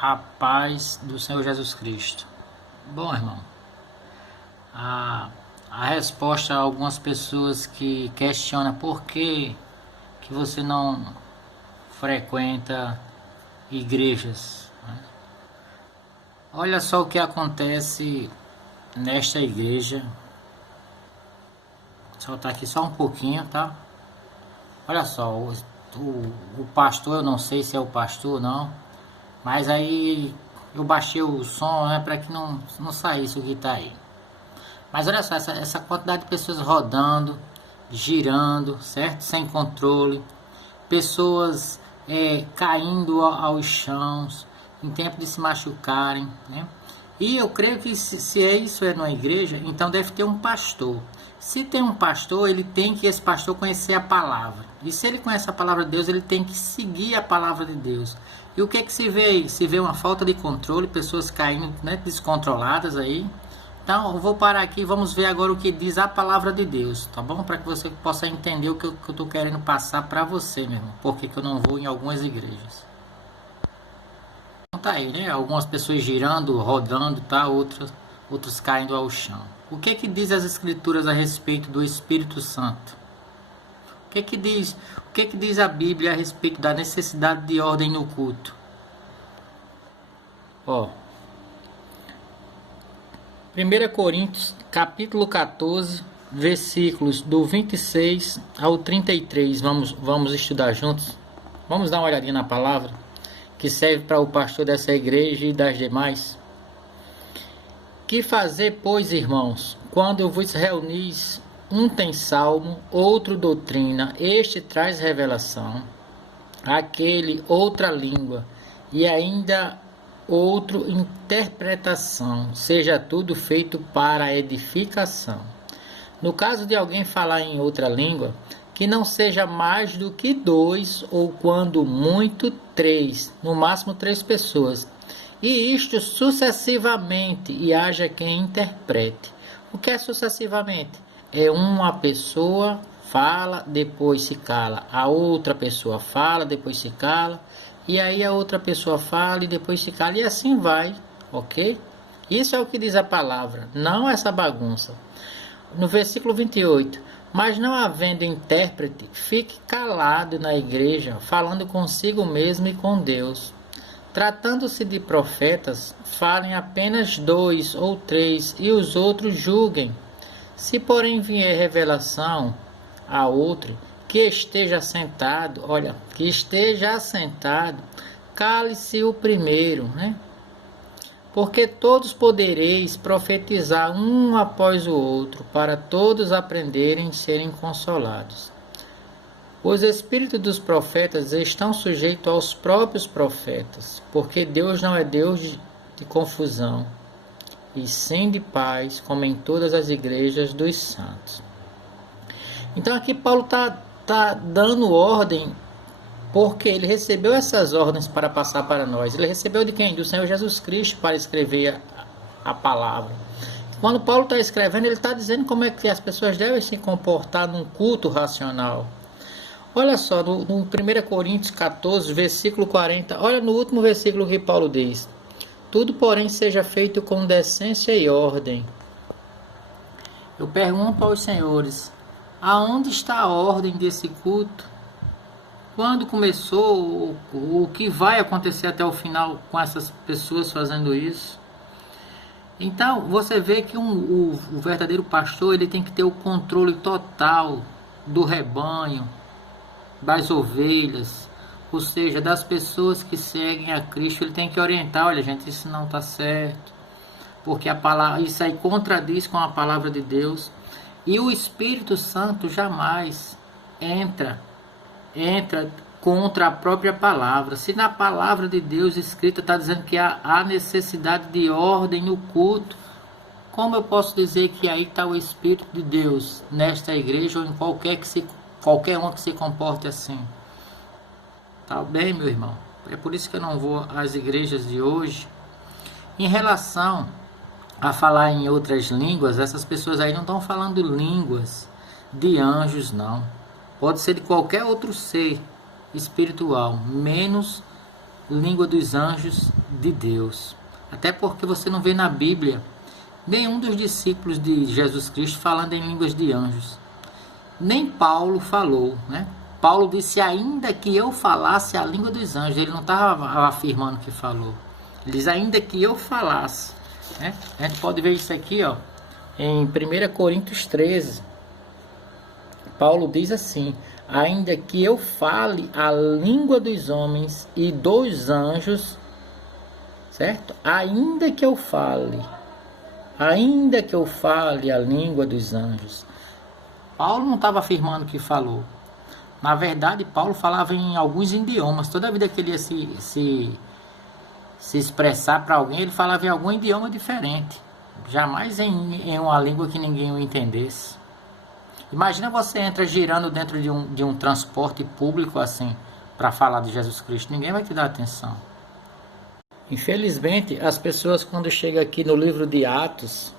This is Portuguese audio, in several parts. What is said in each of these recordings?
A paz do Senhor Jesus Cristo. Bom, irmão, a resposta a algumas pessoas que questionam por que você não frequenta igrejas, né? Olha só o que acontece nesta igreja. Vou soltar aqui só um pouquinho, tá? Olha só, o pastor, eu não sei se é o pastor ou não, mas aí eu baixei o som, né, para que não saísse o que tá aí. Mas olha só, essa quantidade de pessoas rodando, girando, certo? Sem controle. Pessoas caindo ao chão, em tempo de se machucarem, né? E eu creio que se isso é numa igreja, então deve ter um pastor. Se tem um pastor, esse pastor conhecer a palavra. E se ele conhece a palavra de Deus, ele tem que seguir a palavra de Deus. E o que que se vê aí? Se vê uma falta de controle, pessoas caindo, né, descontroladas aí. Então eu vou parar aqui e vamos ver agora o que diz a palavra de Deus, tá bom? Para que você possa entender o que eu estou querendo passar para você, meu irmão. Por que eu não vou em algumas igrejas. Então tá aí, né? Algumas pessoas girando, rodando, tá? Outros caindo ao chão. O que diz as escrituras a respeito do Espírito Santo? O que diz a Bíblia a respeito da necessidade de ordem no culto? Ó, 1 Coríntios, capítulo 14, versículos do 26 ao 33. Vamos estudar juntos? Vamos dar uma olhadinha na palavra que serve para o pastor dessa igreja e das demais. Que fazer, pois, irmãos, quando vos reunis, um tem salmo, outro doutrina, este traz revelação, aquele outra língua, e ainda outro interpretação, seja tudo feito para a edificação. No caso de alguém falar em outra língua, que não seja mais do que 2, ou quando muito 3, no máximo 3 pessoas, e isto sucessivamente, e haja quem interprete. O que é sucessivamente? É uma pessoa fala, depois se cala, a outra pessoa fala, depois se cala, e aí a outra pessoa fala e depois se cala, e assim vai, ok? Isso é o que diz a palavra, não essa bagunça. No versículo 28, mas não havendo intérprete, fique calado na igreja, falando consigo mesmo e com Deus. Tratando-se de profetas, falem apenas 2 ou 3, e os outros julguem. Se porém vier revelação a outro, que esteja assentado, cale-se o primeiro, né? Porque todos podereis profetizar um após o outro, para todos aprenderem e serem consolados. Os espíritos dos profetas estão sujeitos aos próprios profetas, porque Deus não é Deus de confusão, e sim de paz, como em todas as igrejas dos santos. Então aqui Paulo está dando ordem, porque ele recebeu essas ordens para passar para nós. Ele recebeu de quem? Do Senhor Jesus Cristo, para escrever a palavra. Quando Paulo está escrevendo, ele está dizendo como é que as pessoas devem se comportar num culto racional. Olha só, no 1 Coríntios 14, versículo 40, olha no último versículo que Paulo diz: tudo, porém, seja feito com decência e ordem. Eu pergunto aos senhores, aonde está a ordem desse culto? Quando começou? O que vai acontecer até o final com essas pessoas fazendo isso? Então, você vê que o verdadeiro pastor, ele tem que ter o controle total do rebanho, das ovelhas, ou seja, das pessoas que seguem a Cristo. Ele tem que orientar: olha, gente, isso não está certo, porque a palavra, isso aí contradiz com a palavra de Deus. E o Espírito Santo jamais entra contra a própria palavra. Se na palavra de Deus escrita está dizendo que há necessidade de ordem no culto, como eu posso dizer que aí está o Espírito de Deus nesta igreja ou em qualquer um que se comporte assim? Tá bem, meu irmão? É por isso que eu não vou às igrejas de hoje. Em relação a falar em outras línguas, essas pessoas aí não estão falando línguas de anjos, não. Pode ser de qualquer outro ser espiritual, menos língua dos anjos de Deus. Até porque você não vê na Bíblia nenhum dos discípulos de Jesus Cristo falando em línguas de anjos. Nem Paulo falou, né? Paulo disse, ainda que eu falasse a língua dos anjos. Ele não estava afirmando que falou. Ele diz, ainda que eu falasse, né? A gente pode ver isso aqui, ó, em 1 Coríntios 13. Paulo diz assim, ainda que eu fale a língua dos homens e dos anjos, certo? Ainda que eu fale a língua dos anjos. Paulo não estava afirmando que falou. Na verdade, Paulo falava em alguns idiomas. Toda vida que ele ia se expressar para alguém, ele falava em algum idioma diferente. Jamais em uma língua que ninguém o entendesse. Imagina você entra girando dentro de um transporte público assim, para falar de Jesus Cristo. Ninguém vai te dar atenção. Infelizmente, as pessoas quando chegam aqui no livro de Atos,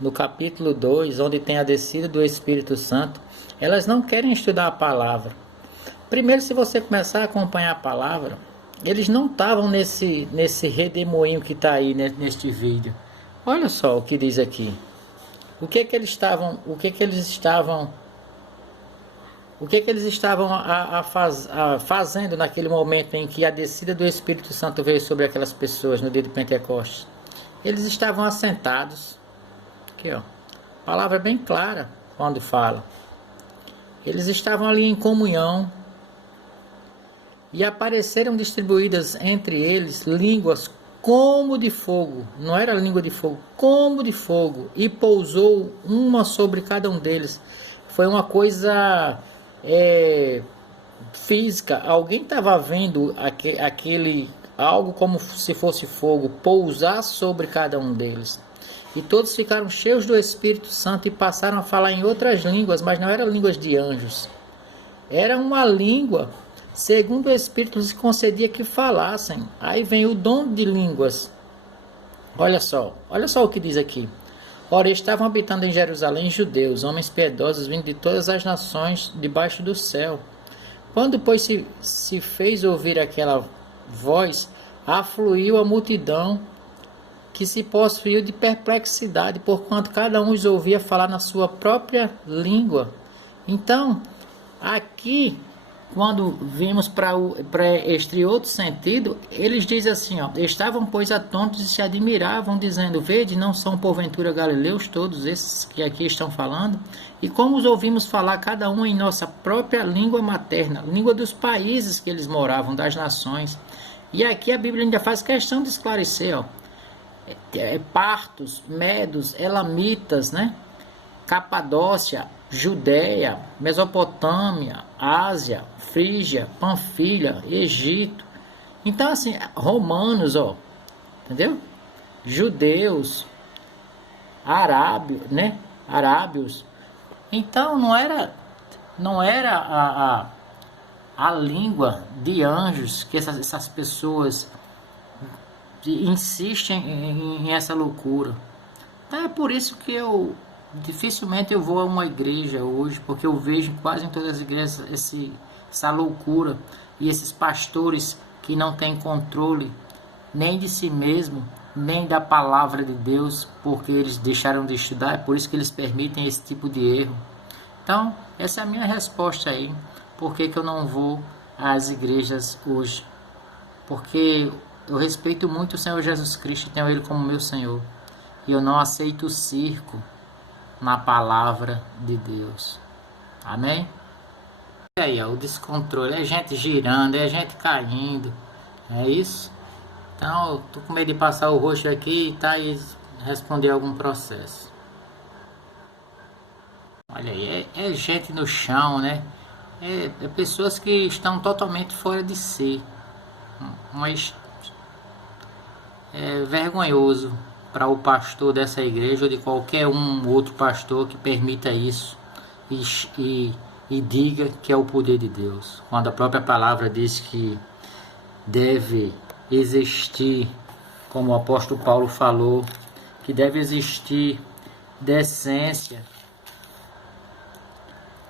no capítulo 2, onde tem a descida do Espírito Santo, elas não querem estudar a palavra. Primeiro, se você começar a acompanhar a palavra, eles não estavam nesse redemoinho que está aí neste vídeo. Olha só o que diz aqui. O que eles estavam fazendo naquele momento em que a descida do Espírito Santo veio sobre aquelas pessoas no dia de Pentecostes? Eles estavam assentados. Aqui, ó. A palavra é bem clara quando fala. Eles estavam ali em comunhão e apareceram distribuídas entre eles línguas como de fogo. Não era língua de fogo, como de fogo. E pousou uma sobre cada um deles. Foi uma coisa física. Alguém estava vendo algo como se fosse fogo pousar sobre cada um deles. E todos ficaram cheios do Espírito Santo e passaram a falar em outras línguas, mas não eram línguas de anjos. Era uma língua, segundo o Espírito lhes concedia que falassem. Aí vem o dom de línguas. Olha só o que diz aqui. Ora, estavam habitando em Jerusalém judeus, homens piedosos, vindo de todas as nações debaixo do céu. Quando, pois, se fez ouvir aquela voz, afluiu a multidão, que se possuiu de perplexidade, porquanto cada um os ouvia falar na sua própria língua. Então, aqui, quando vimos para este outro sentido, eles dizem assim, ó, estavam, pois, atônitos e se admiravam, dizendo, vede, não são porventura galileus todos esses que aqui estão falando? E como os ouvimos falar, cada um em nossa própria língua materna, língua dos países que eles moravam, das nações. E aqui a Bíblia ainda faz questão de esclarecer, ó, partos, medos, elamitas, né? Capadócia, Judéia, Mesopotâmia, Ásia, Frígia, Panfilha, Egito. Então, assim, romanos, ó, entendeu? Judeus, arábios, né? Arábios. Então, não era a língua de anjos que essas pessoas insistem em essa loucura. Então é por isso que dificilmente eu vou a uma igreja hoje, porque eu vejo quase em todas as igrejas essa loucura e esses pastores que não têm controle nem de si mesmo, nem da palavra de Deus, porque eles deixaram de estudar. É por isso que eles permitem esse tipo de erro. Então essa é a minha resposta aí. Por que eu não vou às igrejas hoje? Porque eu respeito muito o Senhor Jesus Cristo e tenho Ele como meu Senhor. E eu não aceito o circo na palavra de Deus. Amém? E aí, ó, o descontrole. É gente girando, é gente caindo. É isso? Então, eu tô com medo de passar o roxo aqui e responder algum processo. Olha aí, é gente no chão, né? É pessoas que estão totalmente fora de si. Mas é vergonhoso para o pastor dessa igreja ou de qualquer outro pastor que permita isso e diga que é o poder de Deus, quando a própria palavra diz que deve existir, como o apóstolo Paulo falou, que deve existir decência.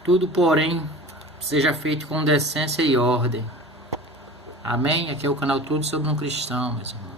Tudo, porém, seja feito com decência e ordem. Amém? Aqui é o canal Tudo sobre um Cristão, meus irmãos.